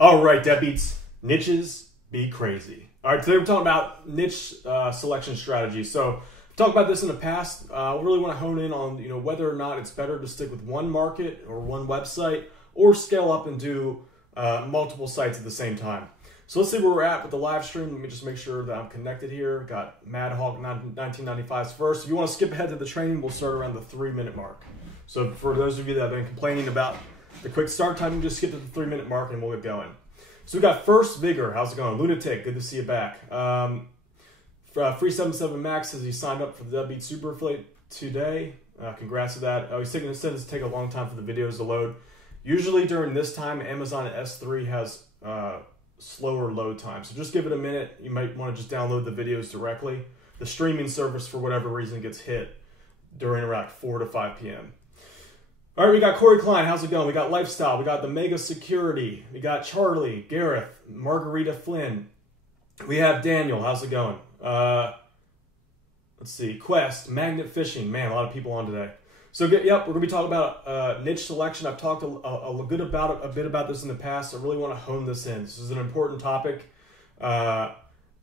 All right, deadbeats, niches be crazy. All right, today we're talking about niche selection strategy. So I've talked about this in the past. I really want to hone in on whether or not it's better to stick with one market or one website or scale up and do multiple sites at the same time. So let's see where we're at with the live stream. Let me just make sure that I'm connected here. Got Madhawk 1995's first. If you want to skip ahead to the training, we'll start around the 3-minute mark. So for those of you that have been complaining about the quick start time, you can just skip to the 3-minute mark and we'll get going. So we got First Vigor. How's it going? Lunatic, good to see you back. Free77 Max says he signed up for the Deadbeat Superfluid today. Congrats to that. He said it's take a long time for the videos to load. Usually during this time, Amazon S3 has slower load time. So just give it a minute. You might want to just download the videos directly. The streaming service, for whatever reason, gets hit during around 4 to 5 p.m. All right, we got Corey Klein. How's it going? We got Lifestyle. We got the Mega Security. We got Charlie, Gareth, Margarita Flynn. We have Daniel. How's it going? Let's see. Quest, Magnet Fishing. Man, a lot of people on today. So, we're going to be talking about niche selection. I've talked a bit about this in the past. I really want to hone this in. This is an important topic. I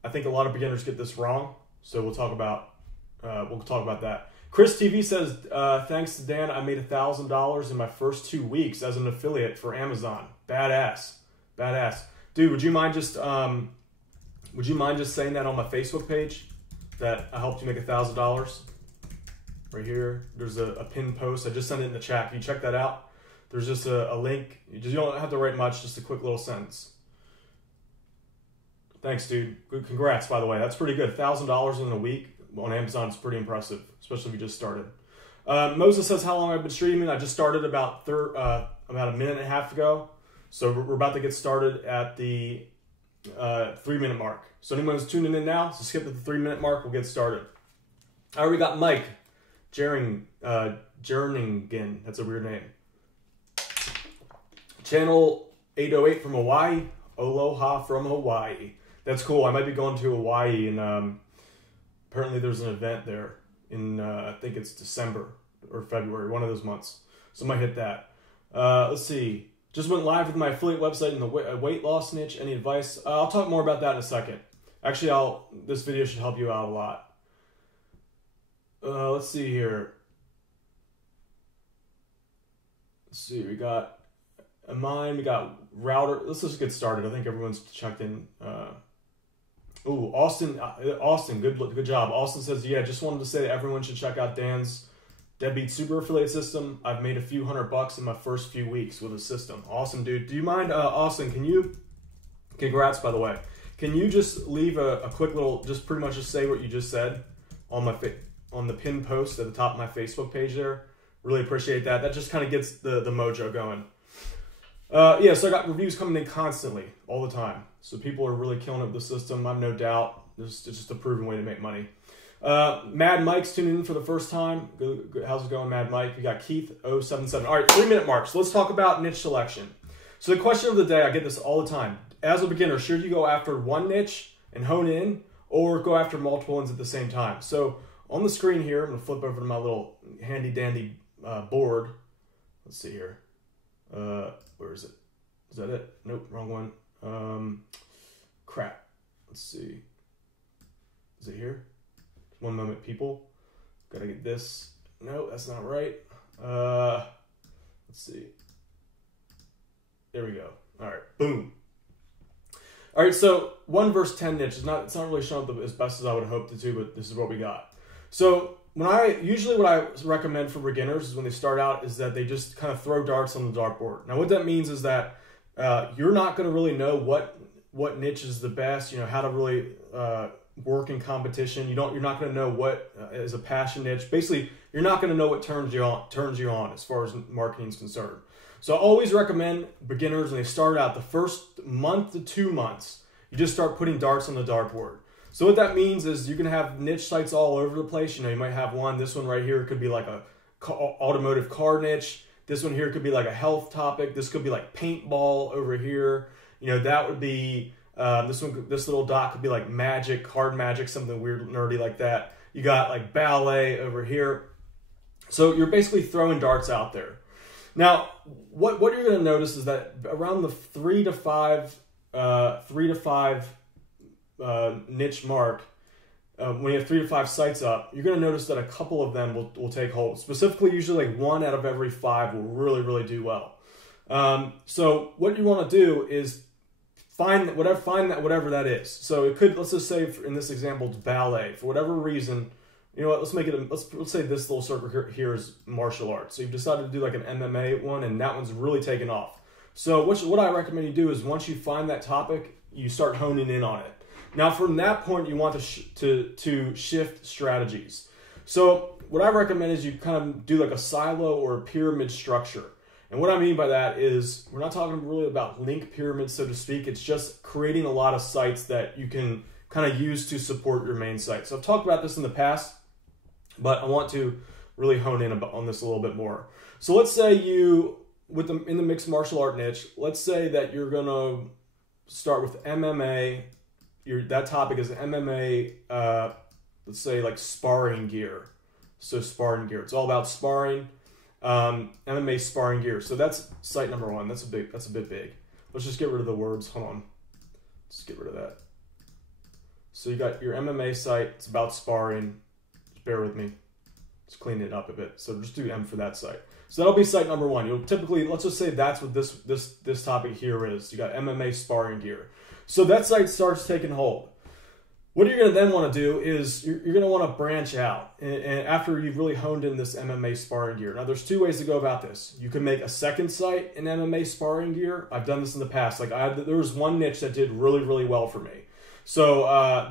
think a lot of beginners get this wrong. So we'll talk about that. Chris TV says, thanks to Dan, I made $1,000 in my first 2 weeks as an affiliate for Amazon. Badass. Dude, would you mind just saying that on my Facebook page? That I helped you make $1,000? Right here, there's a pinned post. I just sent it in the chat. Can you check that out? There's just a link. You don't have to write much, just a quick little sentence. Thanks, dude. Good, congrats, by the way. That's pretty good. $1,000 in a week on Amazon is pretty impressive, especially if you just started. Moses says, how long I've been streaming? I just started about a minute and a half ago. So we're about to get started at the 3-minute mark. So anyone who's tuning in now, so skip to the 3-minute mark, we'll get started. All right, we got Mike Jerningen. That's a weird name. Channel 808 from Hawaii. Aloha from Hawaii. That's cool. I might be going to Hawaii, and apparently there's an event there in, I think it's December or February, one of those months. So I might hit that. Let's see. Just went live with my affiliate website in the weight loss niche. Any advice? I'll talk more about that in a second. Actually, this video should help you out a lot. Let's see here. Let's see. We got mine. We got router. Let's just get started. I think everyone's checked in. Ooh, Austin, good job. Austin says, yeah, just wanted to say that everyone should check out Dan's Deadbeat Super Affiliate System. I've made a few $100 in my first few weeks with the system. Awesome, dude. Do you mind, Austin, congrats, by the way. Can you just leave a quick little, just pretty much just say what you just said on the pinned post at the top of my Facebook page there? Really appreciate that. That just kind of gets the mojo going. Yeah, so I got reviews coming in constantly, all the time. So people are really killing it with the system. I've no doubt. It's just a proven way to make money. Mad Mike's tuning in for the first time. Good. How's it going, Mad Mike? We got Keith 077. All right, 3-minute mark. So let's talk about niche selection. So the question of the day, I get this all the time. As a beginner, should you go after one niche and hone in, or go after multiple ones at the same time? So on the screen here, I'm going to flip over to my little handy-dandy board. Let's see here. Where is it? Is that it? Nope, wrong one. Crap. Let's see. Is it here? One moment, people. Gotta get this. No, that's not right. Let's see. There we go. All right, boom. All right, so 1 verse 10 niche it's not really showing up as best as I would hope to do, but this is what we got. So what I recommend for beginners is when they start out is that they just kind of throw darts on the dartboard. Now what that means is that you're not going to really know what niche is the best, how to really work in competition. You're not going to know what is a passion niche. Basically, you're not going to know what turns you on as far as marketing is concerned. So I always recommend beginners when they start out the first month to 2 months, you just start putting darts on the dartboard. So what that means is you can have niche sites all over the place. You might have one. This one right here could be like a automotive car niche. This one here could be like a health topic. This could be like paintball over here. That would be this little dot could be like magic, hard magic, something weird, nerdy like that. You got like ballet over here. So you're basically throwing darts out there. Now, what you're going to notice is that around the 3 to 5 niche mark, when you have 3 to 5 sites up, you're going to notice that a couple of them will take hold. Specifically, usually like 1 out of every 5 will really do well. So what you want to do is find whatever that is. So it could, let's just say in this example, it's ballet. For whatever reason, you know what? Let's make it. Let's say this little circle here is martial arts. So you've decided to do like an MMA one, and that one's really taken off. So what I recommend you do is once you find that topic, you start honing in on it. Now from that point, you want to shift strategies. So what I recommend is you kind of do like a silo or a pyramid structure. And what I mean by that is we're not talking really about link pyramids, so to speak. It's just creating a lot of sites that you can kind of use to support your main site. So I've talked about this in the past, but I want to really hone in on this a little bit more. So let's say in the mixed martial art niche, let's say that you're gonna start with MMA. That topic is MMA. Let's say like sparring gear. So sparring gear. It's all about sparring. MMA sparring gear. So that's site number 1. That's a bit big. Let's just get rid of the words. Hold on. Let's get rid of that. So you got your MMA site. It's about sparring. Just bear with me. Let's clean it up a bit. So just do M for that site. So that'll be site number 1. You'll typically, let's just say that's what this topic here is. You got MMA sparring gear. So that site starts taking hold. What you're going to then want to do is you're going to want to branch out and after you've really honed in this MMA sparring gear. Now, there's 2 ways to go about this. You can make a second site in MMA sparring gear. I've done this in the past. Like there was one niche that did really well for me. So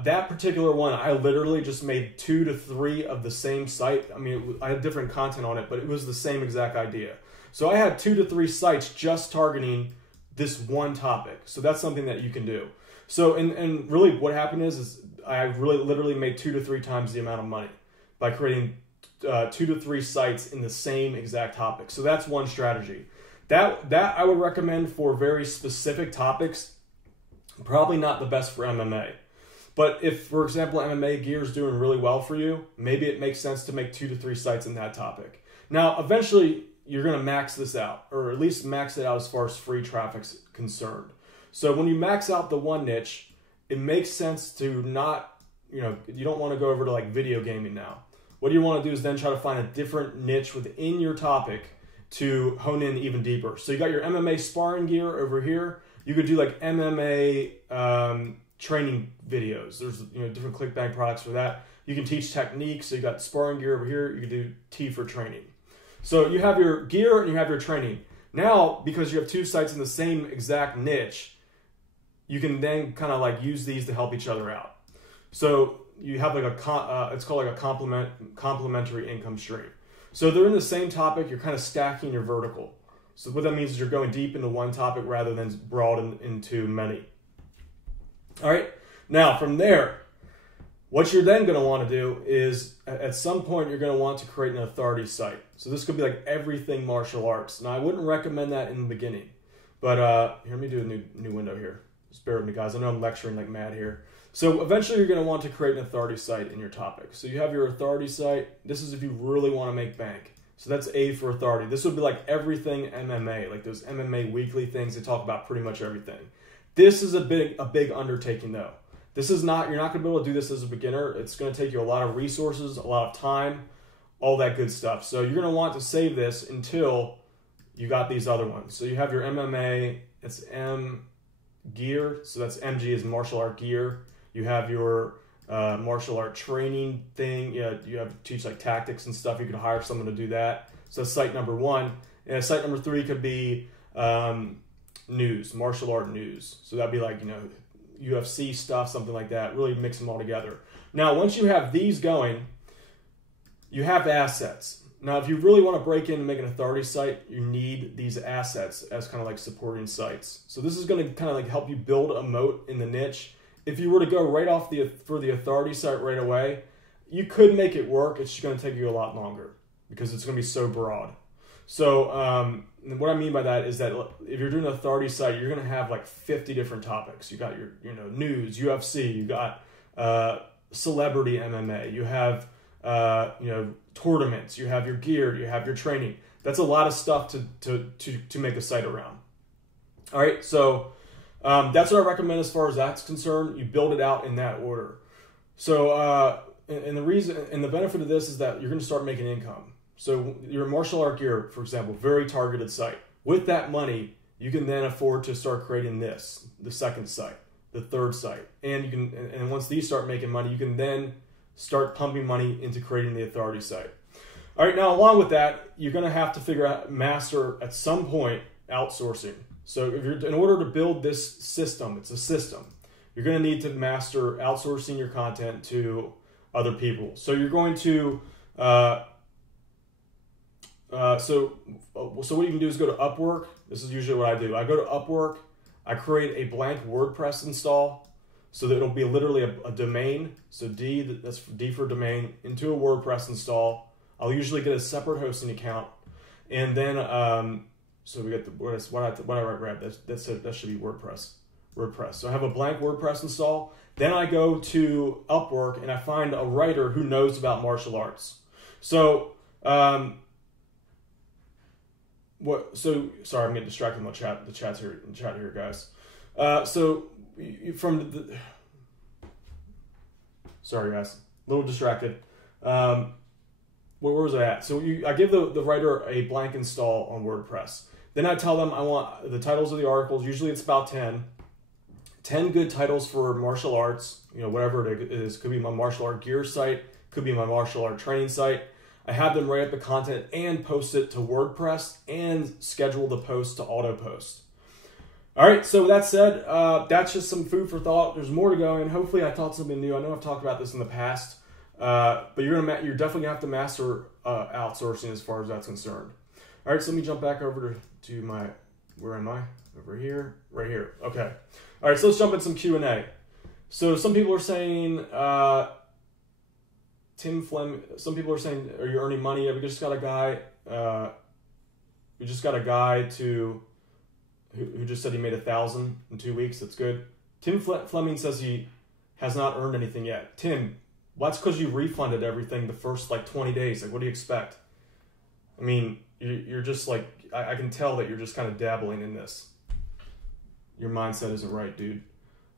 that particular one, I literally just made 2 to 3 of the same site. I mean, I had different content on it, but it was the same exact idea. So I had 2 to 3 sites just targeting this one topic. So that's something that you can do. So, and really what happened is I literally made 2 to 3 times the amount of money by creating 2 to 3 sites in the same exact topic. So that's one strategy. That I would recommend for very specific topics. Probably not the best for MMA. But if, for example, MMA gear is doing really well for you, maybe it makes sense to make 2 to 3 sites in that topic. Now, eventually, you're going to max this out, or at least max it out as far as free traffic's concerned. So when you max out the one niche, it makes sense to not, you don't want to go over to like video gaming now. What you want to do is then try to find a different niche within your topic to hone in even deeper. So you got your MMA sparring gear over here. You could do like MMA training videos. There's different clickbait products for that. You can teach techniques. So you got sparring gear over here. You can do T for training. So you have your gear and you have your training. Now, because you have 2 sites in the same exact niche, you can then kind of like use these to help each other out. So you have like it's called like a complementary income stream. So they're in the same topic. You're kind of stacking your vertical. So what that means is you're going deep into one topic rather than broad into many. All right. Now from there, what you're then going to want to do is at some point you're going to want to create an authority site. So this could be like everything martial arts. Now I wouldn't recommend that in the beginning, but here, let me do a new window here. Just bear with me, guys. I know I'm lecturing like mad here. So eventually you're going to want to create an authority site in your topic. So you have your authority site. This is if you really want to make bank. So that's A for authority. This would be like everything MMA, like those MMA weekly things. They talk about pretty much everything. This is a big undertaking though. This is not, you're not going to be able to do this as a beginner. It's going to take you a lot of resources, a lot of time, all that good stuff. So you're going to want to save this until you got these other ones. So you have your MMA, it's M gear. So that's MG is martial art gear. You have your martial art training thing. You have to teach like tactics and stuff. You could hire someone to do that. So that's site number 1. And site number 3 could be news, martial art news. So that'd be like, UFC stuff, something like that. Really mix them all together. Now, once you have these going, you have assets. Now, if you really want to break in and make an authority site, you need these assets as kind of like supporting sites. So this is going to kind of like help you build a moat in the niche. If you were to go right off for the authority site right away, you could make it work. It's just going to take you a lot longer because it's going to be so broad. So what I mean by that is that if you're doing an authority site, you're going to have like 50 different topics. You got your news, UFC, you got celebrity MMA, you have tournaments, you have your gear, you have your training. That's a lot of stuff to make a site around. All right, so that's what I recommend as far as that's concerned. You build it out in that order. So and the benefit of this is that you're going to start making income. So your martial art gear, for example, very targeted site. With that money, you can then afford to start creating this, the second site, the third site, and you can. And once these start making money, you can then start pumping money into creating the authority site. All right, now along with that, you're going to have to figure out, master at some point outsourcing. So if you're, in order to build this system, it's a system, you're going to need to master outsourcing your content to other people. So you're going to, so what you can do is go to Upwork. This is usually what I do. I go to Upwork, I create a blank WordPress install so that it'll be literally a domain. So that's D for domain, into a WordPress install. I'll usually get a separate hosting account. And then, so we get the, what I grab, that should be WordPress. So I have a blank WordPress install. Then I go to Upwork and I find a writer who knows about martial arts. So, sorry, I'm getting distracted in the chat here, guys. Sorry guys, a little distracted. Where was I at? So I give the writer a blank install on WordPress. Then I tell them I want the titles of the articles. Usually it's about 10 good titles for martial arts, whatever it is. Could be my martial art gear site, could be my martial art training site. I have them write up the content and post it to WordPress and schedule the post to auto post. All right, so with that said, that's just some food for thought. There's more to go, and hopefully I taught something new. I know I've talked about this in the past, but you're definitely gonna have to master outsourcing as far as that's concerned. All right, so let me jump back over to my, where am I? Over here, right here. Okay. All right, so let's jump in some Q&A. So some people are saying, Tim Flem. Some people are saying, "Are you earning money?" Yeah, we just got a guy. Who just said he made 1,000 in 2 weeks. That's good. Tim Fleming says he has not earned anything yet. Tim, well, that's because you refunded everything the first 20 days. What do you expect? I mean, you're just I can tell that you're just kind of dabbling in this. Your mindset isn't right, dude.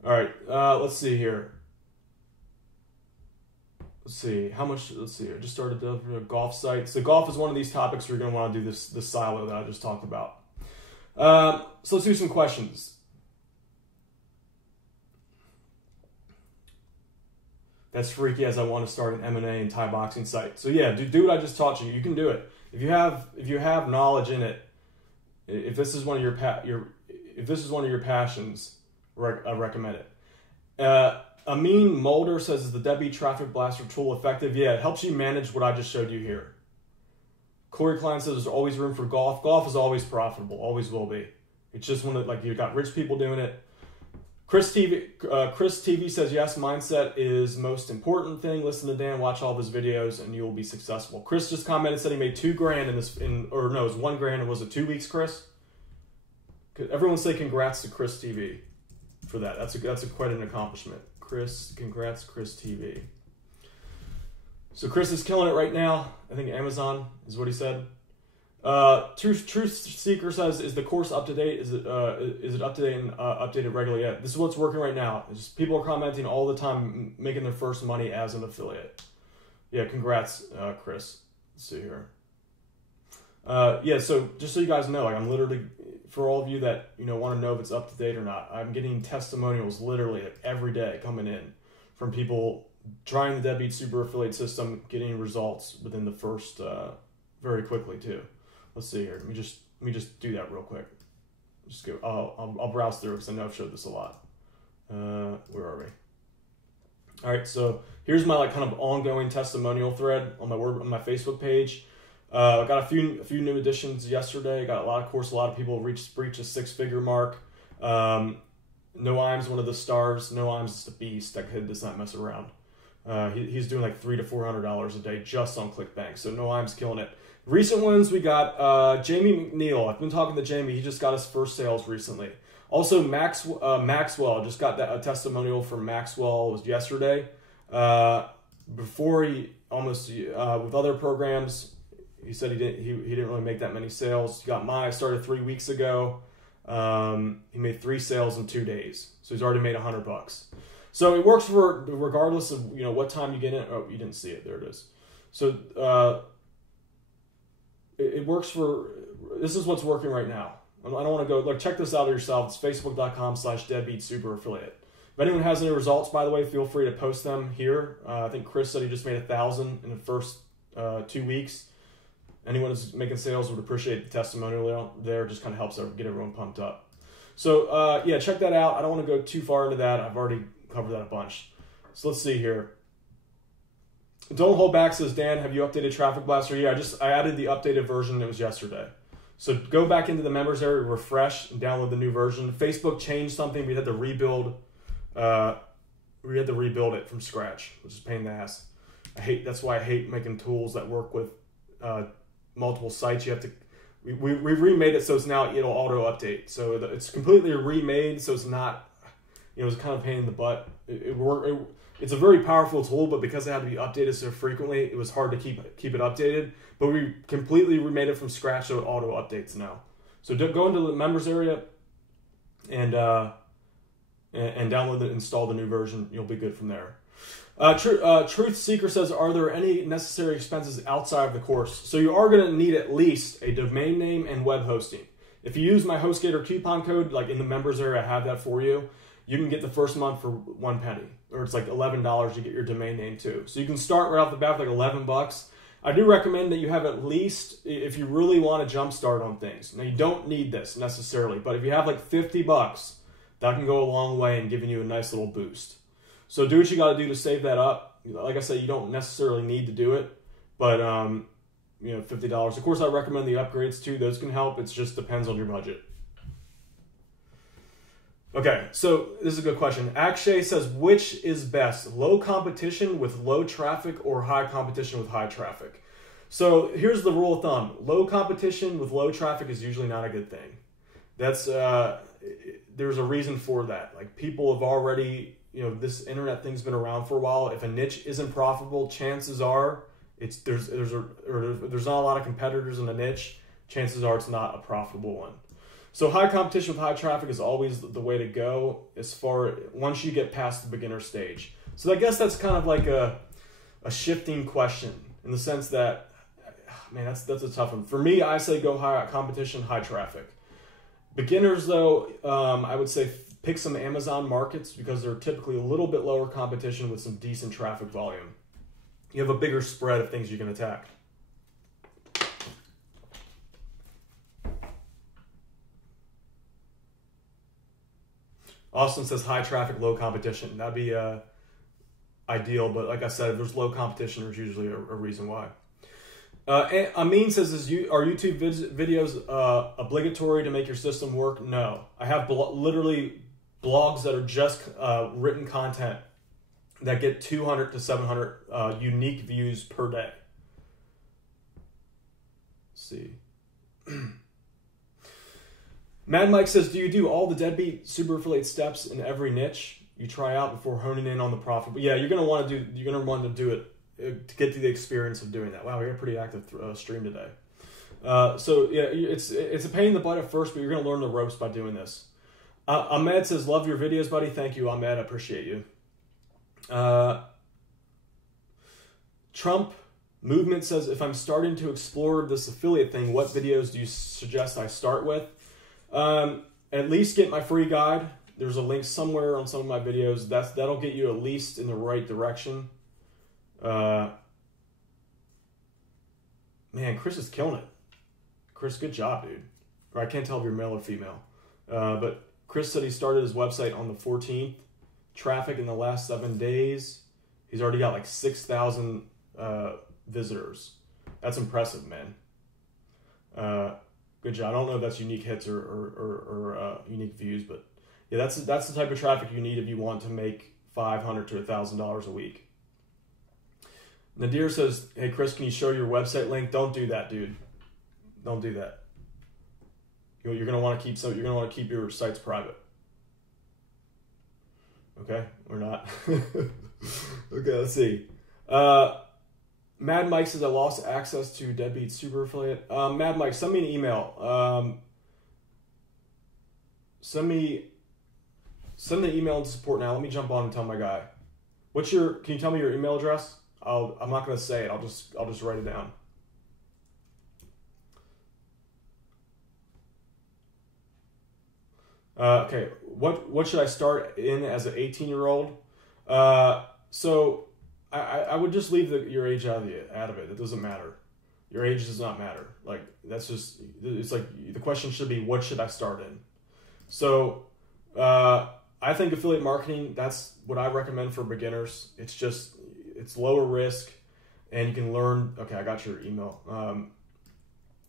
All right, let's see here. Let's see, how much, let's see, I just started the golf site. So golf is one of these topics where you're going to want to do this silo that I just talked about. So let's do some questions. That's freaky as I want to start an M&A and Thai boxing site. So yeah, do what I just taught you. You can do it. If you have knowledge in it, if this is one of your passions, I recommend it. Amin Mulder says, "Is the Deadbeat Traffic Blaster tool effective?" Yeah, it helps you manage what I just showed you here. Corey Klein says, "There's always room for golf." Golf is always profitable, always will be. It's just one that you got rich people doing it. Chris TV says, "Yes, mindset is most important thing. Listen to Dan, watch all of his videos, and you will be successful." Chris just commented, said he made $2,000 it was $1,000. And was it 2 weeks, Chris? Everyone say congrats to Chris TV for that. That's quite an accomplishment. Congrats, Chris TV. So Chris is killing it right now. I think Amazon is what he said. Truthseeker says, "Is the course up to date? Is it up to date and updated regularly yet?" This is what's working right now. It's just people are commenting all the time, making their first money as an affiliate. Yeah, congrats, Chris. Let's see here. Yeah, so just so you guys know, I'm literally, for all of you that want to know if it's up to date or not, I'm getting testimonials literally every day coming in from people trying the Deadbeat Super Affiliate system, getting results within the first very quickly too. Let's see here. Let me just do that real quick. Just go. I'll browse through because I know I've showed this a lot. Where are we? All right. So here's my kind of ongoing testimonial thread on my Facebook page. I got a few new additions yesterday. Got a lot of people reached a 6-figure mark. No Imes, one of the stars. No Imes is the beast. That kid does not mess around. He's doing $300 to $400 a day just on ClickBank. So No Imes killing it. Recent ones, we got Jamie McNeil. I've been talking to Jamie. He just got his first sales recently. Also, Maxwell. Just got a testimonial from Maxwell. It was yesterday. Before he with other programs, He said he didn't really make that many sales. He got mine. I started 3 weeks ago. He made 3 sales in 2 days, so he's already made $100. So it works for regardless of what time you get in. Oh, you didn't see it. There it is. So it works for. This is what's working right now. I don't want to go check this out yourself. It's facebook.com/deadbeatsuperAffiliate. If anyone has any results, by the way, feel free to post them here. I think Chris said he just made 1,000 in the first 2 weeks. Anyone who's making sales would appreciate the testimonial there. Just kind of helps get everyone pumped up. So yeah, check that out. I don't want to go too far into that. I've already covered that a bunch. So let's see here. Don't Hold Back says, Dan, have you updated Traffic Blaster? Yeah, I added the updated version. It was yesterday. So go back into the members area, refresh, and download the new version. Facebook changed something. We had to rebuild. We had to rebuild it from scratch, which is a pain in the ass. That's why I hate making tools that work with multiple sites. You have to. We remade it so it's now it'll auto update. So it's completely remade. So it's not. It's kind of a pain in the butt. It's a very powerful tool, but because it had to be updated so frequently, it was hard to keep it updated. But we completely remade it from scratch, so it auto updates now. So go into the members area and download install the new version. You'll be good from there. Truthseeker says, are there any necessary expenses outside of the course? So you are going to need at least a domain name and web hosting. If you use my HostGator coupon code, like in the members area, I have that for you. You can get the first month for 1 penny, or it's like $11 to get your domain name too. So you can start right off the bat with like $11. I do recommend that you have at least, if you really want to jumpstart on things. Now you don't need this necessarily, but if you have like $50, that can go a long way in giving you a nice little boost. So do what you got to do to save that up. Like I said, you don't necessarily need to do it, but $50. Of course, I recommend the upgrades too. Those can help. It just depends on your budget. Okay, so this is a good question. Akshay says, which is best, low competition with low traffic or high competition with high traffic? So here's the rule of thumb. Low competition with low traffic is usually not a good thing. That's there's a reason for that. Like people have already, this internet thing's been around for a while. If a niche isn't profitable, chances are there's not a lot of competitors in a niche. Chances are it's not a profitable one. So high competition with high traffic is always the way to go once you get past the beginner stage. So I guess that's kind of like a shifting question in the sense that, man, that's a tough one. For me, I say go high competition, high traffic. Beginners though, I would say pick some Amazon markets because they're typically a little bit lower competition with some decent traffic volume. You have a bigger spread of things you can attack. Austin says high traffic, low competition. That'd be ideal, but like I said, if there's low competition, there's usually a reason why. Amin says, are YouTube videos obligatory to make your system work? No. I have literally blogs that are just written content that get 200 to 700 unique views per day. Let's see. Mad Mike says, do you do all the deadbeat super affiliate steps in every niche you try out before honing in on the profit? But yeah, you're gonna want to do it to get to the experience of doing that. Wow, we got a pretty active stream today. So yeah, it's a pain in the butt at first, but you're gonna learn the ropes by doing this. Ahmed says, love your videos, buddy. Thank you, Ahmed. I appreciate you. Trump Movement says, if I'm starting to explore this affiliate thing, what videos do you suggest I start with? At least get my free guide. There's a link somewhere on some of my videos. That'll get you at least in the right direction. Man, Chris is killing it. Chris, good job, dude. Or I can't tell if you're male or female. But Chris said he started his website on the 14th. Traffic in the last 7 days. He's already got like 6,000 visitors. That's impressive, man. Good job. I don't know if that's unique hits or unique views, but yeah, that's the type of traffic you need if you want to make $500 to $1,000 a week. Nadir says, "Hey Chris, can you show your website link?" Don't do that, dude. Don't do that. You're gonna want to keep You're gonna want to keep your sites private. Okay, or not. Okay, let's see. Mad Mike says I lost access to Deadbeat Super Affiliate. Mad Mike, send me an email. Send the email into support now. Let me jump on and tell my guy. Can you tell me your email address? I'm not gonna say it. I'll just write it down. Okay, what should I start in as an 18-year-old? So I would just leave your age out of it. It doesn't matter. Your age does not matter. Like, it's like the question should be, what should I start in? So I think affiliate marketing, that's what I recommend for beginners. It's lower risk, and you can learn. Okay, I got your email.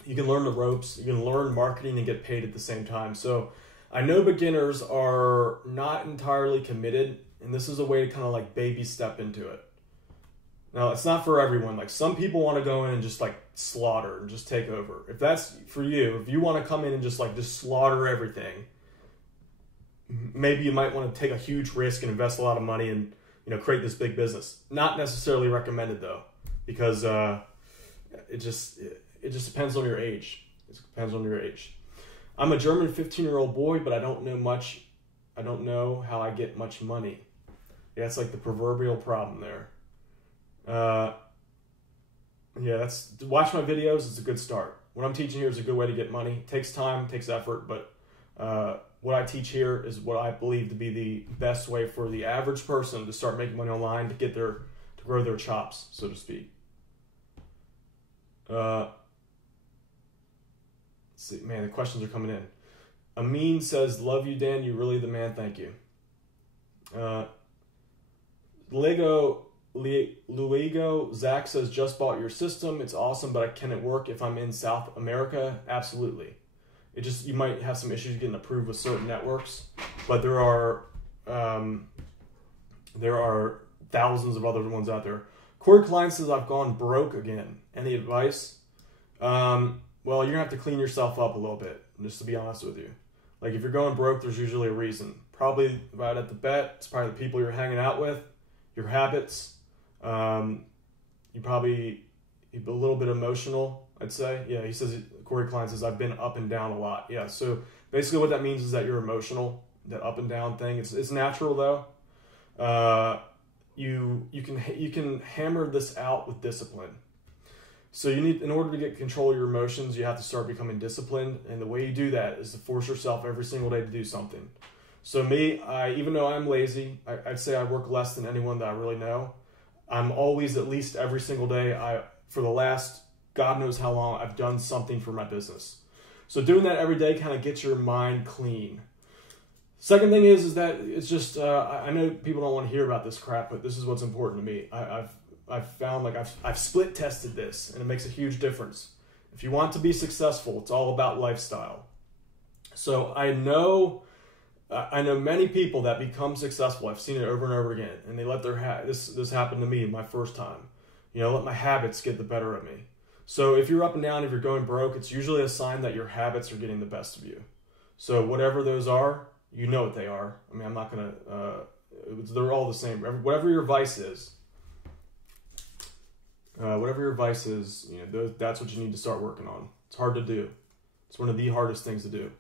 You can learn the ropes. You can learn marketing and get paid at the same time. So I know beginners are not entirely committed, and this is a way to kind of like baby step into it. Now, it's not for everyone. Like, some people want to go in and just like slaughter and just take over. If that's for you, if you want to come in and just slaughter everything, maybe you might want to take a huge risk and invest a lot of money and, create this big business. Not necessarily recommended though, because it just depends on your age. It depends on your age. I'm a German 15-year-old boy, but I don't know much. I don't know how I get much money. Yeah, it's like the proverbial problem there. Yeah, watch my videos. It's a good start. What I'm teaching here is a good way to get money. It takes time, takes effort, but what I teach here is what I believe to be the best way for the average person to start making money online, to grow their chops, so to speak. Let's see, man, the questions are coming in. Amin says, "Love you, Dan. You're really the man. Thank you." Luego Zach says, "Just bought your system. It's awesome, but can it work if I'm in South America?" Absolutely. You might have some issues getting approved with certain networks, but there are thousands of other ones out there. Corey Klein says, "I've gone broke again. Any advice?" Well, you're gonna have to clean yourself up a little bit, just to be honest with you. Like, if you're going broke, there's usually a reason. Probably, if I had to bet, it's probably the people you're hanging out with, your habits. You're probably a little bit emotional, I'd say. Yeah, Corey Klein says, "I've been up and down a lot." Yeah, so basically what that means is that you're emotional, that up and down thing. It's natural though. You can hammer this out with discipline. So in order to get control of your emotions, you have to start becoming disciplined. And the way you do that is to force yourself every single day to do something. So me, even though I'm lazy, I'd say I work less than anyone that I really know. I'm always, at least every single day, for the last God knows how long, I've done something for my business. So doing that every day kind of gets your mind clean. Second thing is that it's just, I know people don't want to hear about this crap, but this is what's important to me. I've found, like, I've split tested this, and it makes a huge difference. If you want to be successful, it's all about lifestyle. So I know many people that become successful. I've seen it over and over again, and they let this happened to me my first time. Let my habits get the better of me. So if you're up and down, if you're going broke, it's usually a sign that your habits are getting the best of you. So whatever those are, you know what they are. I mean, I'm not gonna. They're all the same. Whatever your vice is. That's what you need to start working on. It's hard to do. It's one of the hardest things to do.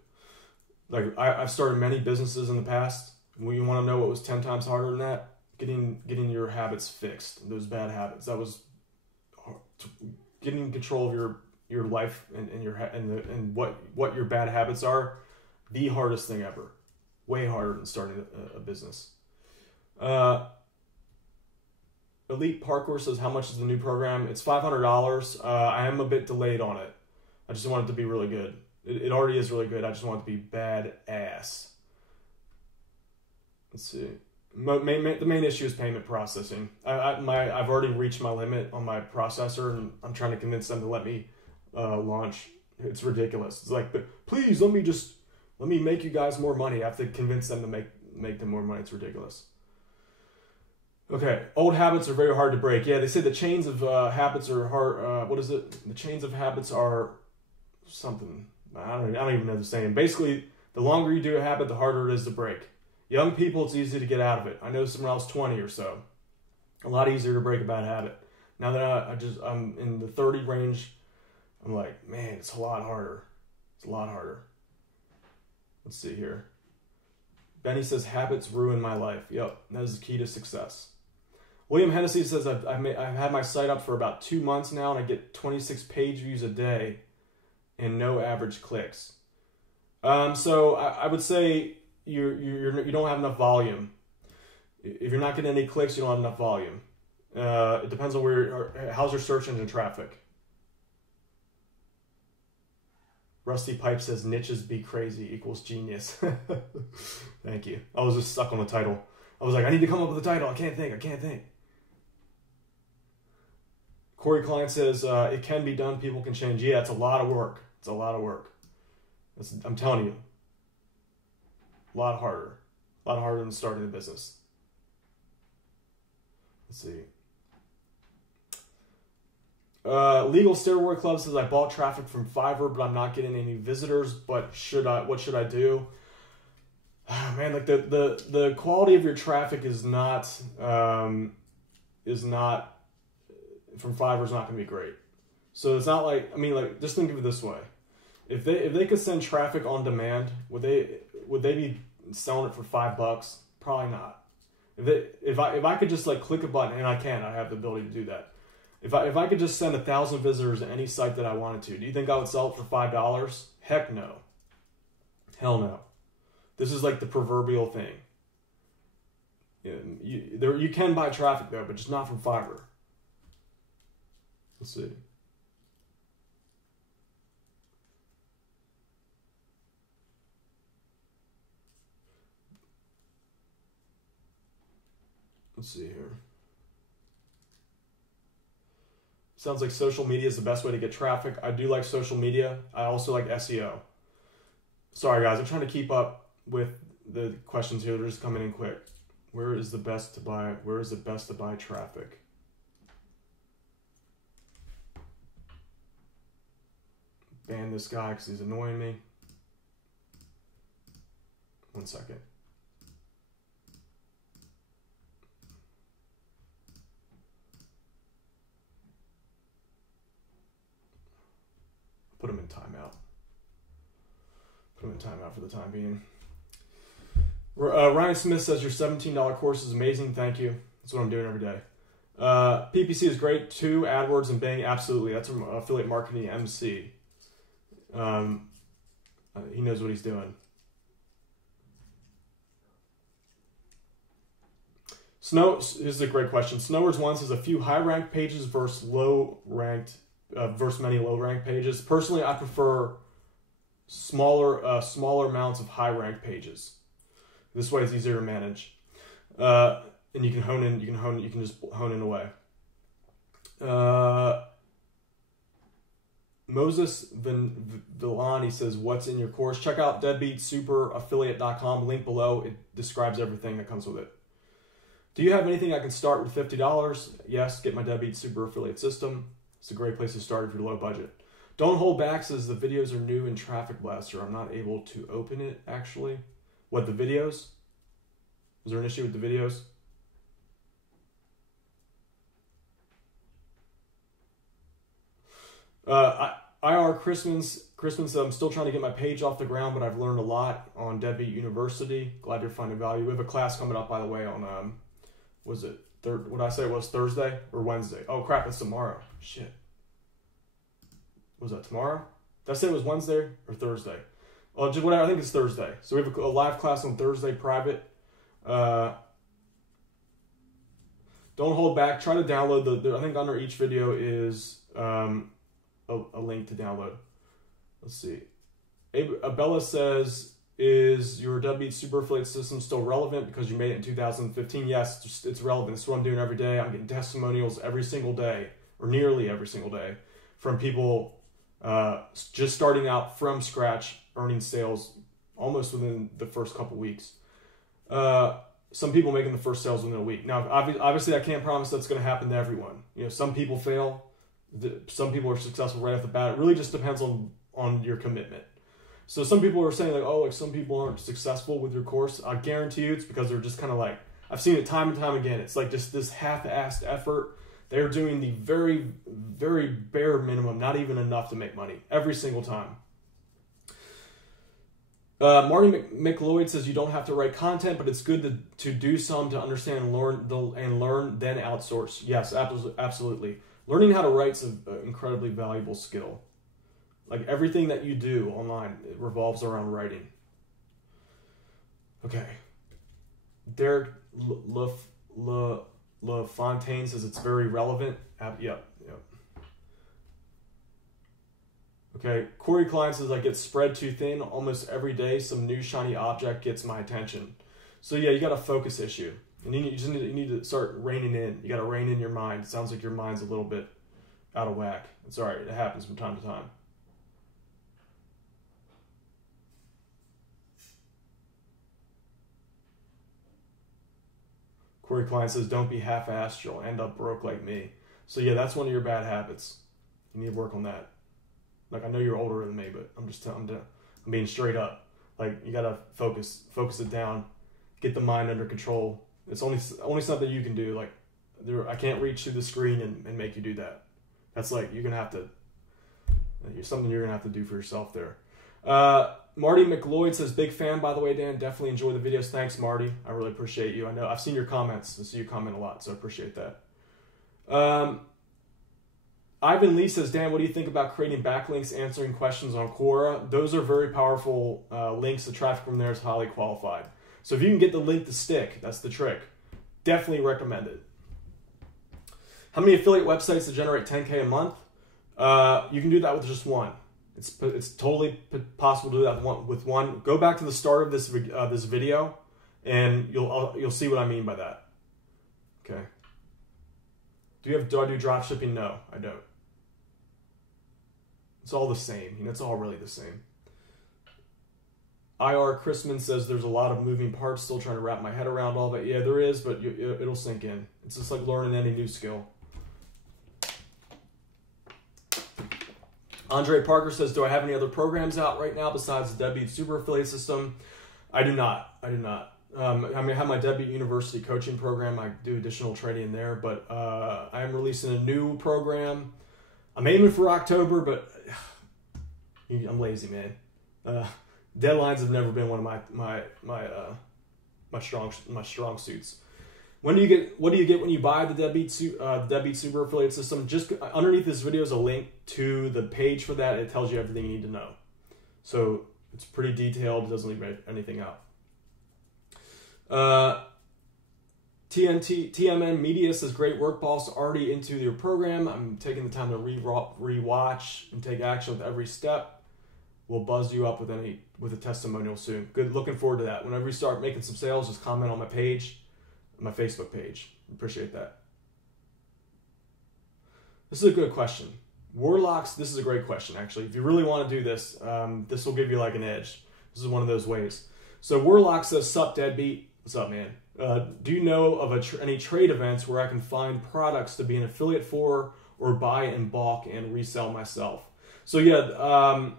Like, I've started many businesses in the past. You want to know what was 10 times harder than that? Getting your habits fixed, those bad habits. That was hard. Getting control of your life and what your bad habits are. The hardest thing ever. Way harder than starting a business. Elite Parkour says, "How much is the new program?" It's $500. I am a bit delayed on it. I just want it to be really good. It already is really good. I just want it to be badass. Let's see. The main issue is payment processing. I've already reached my limit on my processor, and I'm trying to convince them to let me launch. It's ridiculous. It's like, please let me make you guys more money. I have to convince them to make them more money. It's ridiculous. Okay, old habits are very hard to break. Yeah, they say the chains of habits are hard. What is it? The chains of habits are something. I don't even know the saying. Basically, the longer you do a habit, the harder it is to break. Young people, it's easy to get out of it. I know when I was 20 or so, a lot easier to break a bad habit. Now that I'm in the 30 range, I'm like, man, it's a lot harder. It's a lot harder. Let's see here. Benny says, habits ruin my life. Yep, that is the key to success. William Hennessy says, I've had my site up for about 2 months now, and I get 26 page views a day and no average clicks. So I would say you don't have enough volume. If you're not getting any clicks, you don't have enough volume. It depends on how's your search engine traffic. Rusty Pipe says, niches be crazy equals genius. Thank you. I was just stuck on the title. I was like, I need to come up with a title. I can't think. Corey Klein says, it can be done. People can change. Yeah, it's a lot of work. It's a lot of work. I'm telling you. A lot harder. A lot harder than starting a business. Let's see. Legal Steroid Club says, I bought traffic from Fiverr, but I'm not getting any visitors. But what should I do? Man, like the quality of your traffic is not from Fiverr is not going to be great. So it's not like, I mean, like, just think of it this way: if they could send traffic on demand, would they be selling it for $5? Probably not. If I could just like click a button, and I have the ability to do that. If I could just send 1,000 visitors to any site that I wanted to, do you think I would sell it for $5? Heck no. Hell no. This is like the proverbial thing. You can buy traffic though, but just not from Fiverr. Let's see. Let's see here. Sounds like social media is the best way to get traffic. I do like social media. I also like SEO. Sorry guys, I'm trying to keep up with the questions here. They're just coming in quick. Where is the best to buy traffic? Ban this guy because he's annoying me. 1 second. Put him in timeout. Put him in timeout for the time being. Ryan Smith says your $17 course is amazing. Thank you. That's what I'm doing every day. PPC is great too. AdWords and Bing, absolutely. That's from Affiliate Marketing MC. He knows what he's doing. This is a great question. Snowers one says a few high-ranked pages versus low-ranked. Versus many low-ranked pages. Personally, I prefer smaller amounts of high-ranked pages. This way, it's easier to manage, and you can hone in. You can just hone in away. Moses Villani says, "What's in your course? Check out deadbeatsuperaffiliate.com. Link below. It describes everything that comes with it. Do you have anything I can start with $50? Yes. Get my Deadbeat Super Affiliate System. It's a great place to start if you're low budget. Don't hold back says the videos are new in Traffic Blaster. I'm not able to open it, actually. What, the videos? Is there an issue with the videos? IR Christmas said, I'm still trying to get my page off the ground, but I've learned a lot on Deadbeat University. Glad you're finding value. We have a class coming up, by the way, on, was it? What did I say it was? Thursday or Wednesday? Oh crap, it's tomorrow. Shit. Was that tomorrow? Did I say it was Wednesday or Thursday? Oh, just whatever. I think it's Thursday. So we have a live class on Thursday, private. Don't hold back. Try to download I think under each video is a link to download. Let's see. Abella says, is your Deadbeat Super Affiliate System still relevant because you made it in 2015? Yes, it's relevant. It's what I'm doing every day. I'm getting testimonials every single day, or nearly every single day, from people just starting out from scratch, earning sales almost within the first couple weeks. Some people making the first sales within a week. Now, obviously, I can't promise that's going to happen to everyone. You know, some people fail. Some people are successful right off the bat. It really just depends on your commitment. So some people are saying like, oh, like some people aren't successful with your course. I guarantee you it's because they're just kind of like, I've seen it time and time again. It's like just this half-assed effort They're doing the very, very bare minimum, not even enough to make money every single time. Marty McLeod says you don't have to write content, but it's good to do some to understand and learn, then outsource. Yes, absolutely. Learning how to write is an incredibly valuable skill. Like everything that you do online, it revolves around writing. Okay. Derek LaFontaine says it's very relevant. Yep. Okay, Corey Klein says I get spread too thin almost every day. Some new shiny object gets my attention. So yeah, you got a focus issue, and you need to start reining in. You got to rein in your mind. It sounds like your mind's a little bit out of whack. It's all right. It happens from time to time. Corey Klein says don't be half-assed. You'll end up broke like me. So yeah, that's one of your bad habits. You need to work on that. Like, I know you're older than me, but I'm being straight up. Like, you gotta focus it down, get the mind under control. It's only something you can do. Like, I can't reach through the screen and make you do that. That's like, something you're gonna have to do for yourself there. Marty McLeod says, big fan, by the way, Dan. Definitely enjoy the videos. Thanks, Marty. I really appreciate you. I know I've seen your comments. I see you comment a lot, so I appreciate that. Ivan Lee says, Dan, what do you think about creating backlinks, answering questions on Quora? Those are very powerful links. The traffic from there is highly qualified. So if you can get the link to stick, that's the trick. Definitely recommend it. How many affiliate websites to generate 10K a month? You can do that with just one. It's totally possible to do that with one. Go back to the start of this video, and you'll see what I mean by that. Okay. Do I do drop shipping? No, I don't. It's all the same. It's all really the same. IR Chrisman says there's a lot of moving parts. Still trying to wrap my head around all that. Yeah, there is, but it'll sink in. It's just like learning any new skill. Andre Parker says, do I have any other programs out right now besides the Deadbeat Super Affiliate System? I do not. I have my Deadbeat University coaching program. I do additional training there, but I am releasing a new program. I'm aiming for October, but I'm lazy, man. Deadlines have never been one of my strong suits. What do you get when you buy the Deadbeat Super Affiliate System? Just underneath this video is a link to the page for that. It tells you everything you need to know. So it's pretty detailed. It doesn't leave anything out. TMN Media says, great work, boss. Already into your program. I'm taking the time to rewatch and take action with every step. We'll buzz you up with a testimonial soon. Good, looking forward to that. Whenever we start making some sales, just comment on my page, my Facebook page. Appreciate that. This is a good question. Warlocks, this is a great question, actually. If you really want to do this, this will give you like an edge. This is one of those ways. So Warlock says, sup, Deadbeat. What's up, man? Do you know of any trade events where I can find products to be an affiliate for or buy in bulk and resell myself? So yeah,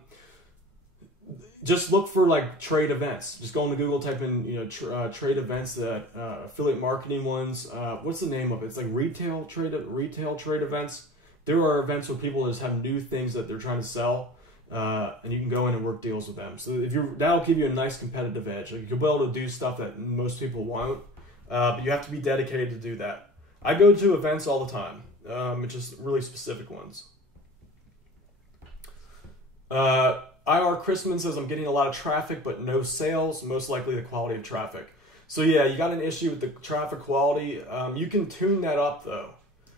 just look for like trade events. Just go into Google, type in trade events, affiliate marketing ones. What's the name of it? It's like retail trade events. There are events where people just have new things that they're trying to sell. And you can go in and work deals with them. So that'll give you a nice competitive edge. Like you'll be able to do stuff that most people won't, but you have to be dedicated to do that. I go to events all the time, just really specific ones. IR Chrisman says, I'm getting a lot of traffic, but no sales, most likely the quality of traffic. So yeah, you got an issue with the traffic quality. You can tune that up though.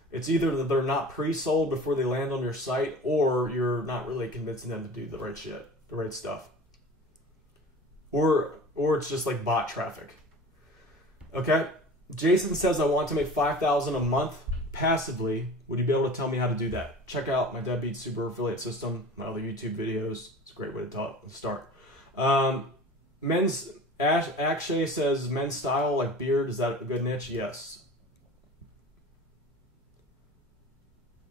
It's either that they're not pre-sold before they land on your site, or you're not really convincing them to do the right shit, the right stuff. Or it's just like bot traffic. Okay? Jason says, I want to make $5,000 a month passively. Would you be able to tell me how to do that? Check out my Deadbeat Super Affiliate System, my other YouTube videos. It's a great way to start. Akshay says, men's style like beard, is that a good niche? Yes.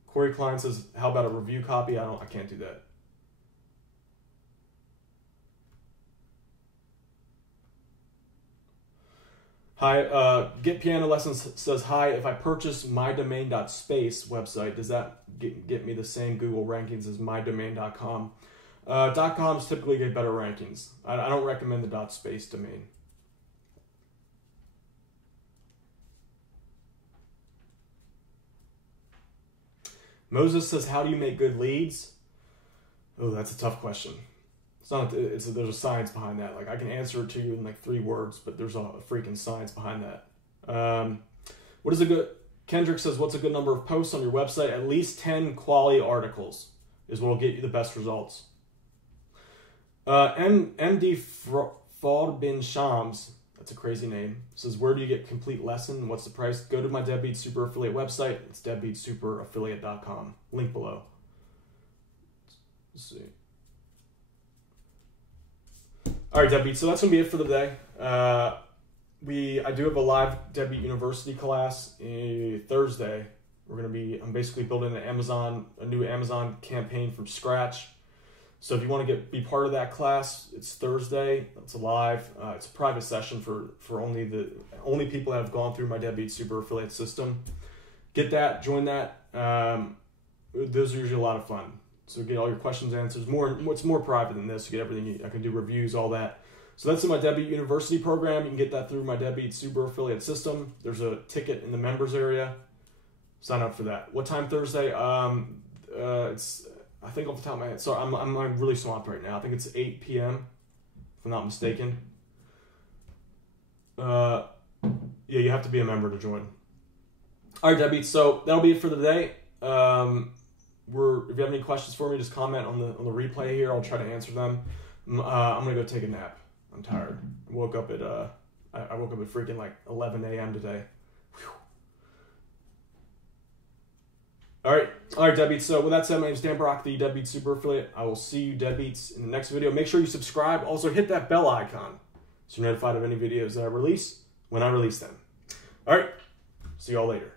Corey Klein says, how about a review copy? I can't do that. Hi, Get Piano Lessons says, hi, if I purchase mydomain.space website, does that get me the same Google rankings as mydomain.com? .coms typically get better rankings. I don't recommend the .space domain. Moses says, how do you make good leads? Oh, that's a tough question. There's a science behind that. Like, I can answer it to you in like 3 words, but there's a freaking science behind that. What is a good, Kendrick says, what's a good number of posts on your website? At least 10 quality articles is what will get you the best results. MD Fawd bin Shams, that's a crazy name, says, where do you get complete lesson? What's the price? Go to my Deadbeat Super Affiliate website. It's deadbeatsuperaffiliate.com. Link below. Let's see. All right, Deadbeat. So that's gonna be it for the day. I do have a live Deadbeat University class Thursday. I'm basically building a new Amazon campaign from scratch. So if you want to be part of that class, it's Thursday. It's live. It's a private session for only people that have gone through my Deadbeat Super Affiliate system. Get that, join that. Those are usually a lot of fun. So get all your questions answered. It's more private than this. You get everything. I can do reviews, all that. So that's in my Deadbeat University program. You can get that through my Deadbeat Super Affiliate system. There's a ticket in the members area. Sign up for that. What time Thursday? It's, I think off the top of my head. So I'm really swamped right now. I think it's 8 p.m. if I'm not mistaken. Yeah, you have to be a member to join. All right, Deadbeat. So that'll be it for the day. If you have any questions for me, just comment on the replay here. I'll try to answer them. I'm gonna go take a nap. I'm tired. I woke up at freaking like 11 a.m. today. Whew. All right, Deadbeats. So with that said, my name is Dan Brock, the Deadbeat Super Affiliate. I will see you, Deadbeats, in the next video. Make sure you subscribe. Also, hit that bell icon so you're notified of any videos that I release when I release them. All right, see y'all later.